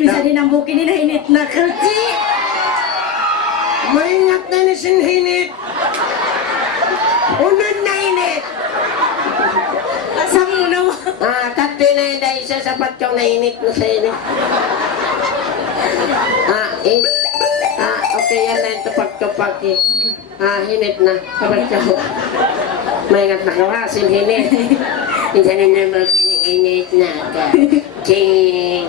bisa din ang bukin nila init na kalsi. Maingat na ni sinhinit. Unod na init. Asam mo naman. Kati na yun dahil isa sa patyong na init mo sa init. Okay yan na yung tupag-tupag eh. Hinit na sa patyong. Maingat na kawa, sinhinit. Minsan na naman sinhinit na ka. Ching!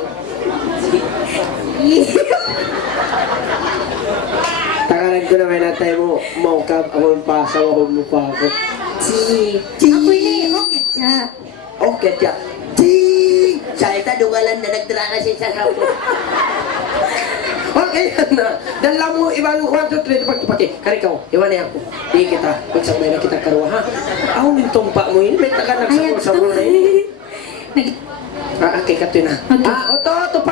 Takaran ko naman na tayo mo, maukap ako yung pasaw mo pa ako. Ako'y na yung okay siya. Okay, tiya. Ching! Salita, dungalan na nagdra kasi sa hapon. Okay, yan na. Dallamo, ibang 1, 2, 3, pagtupaki. Karikaw, iwan na ako. Di kita, kung saan may nakita karuha, ha? Ako yung tumpa mo yun, may taga nagsabol-sabol na yun. Okay, kato na. Oto,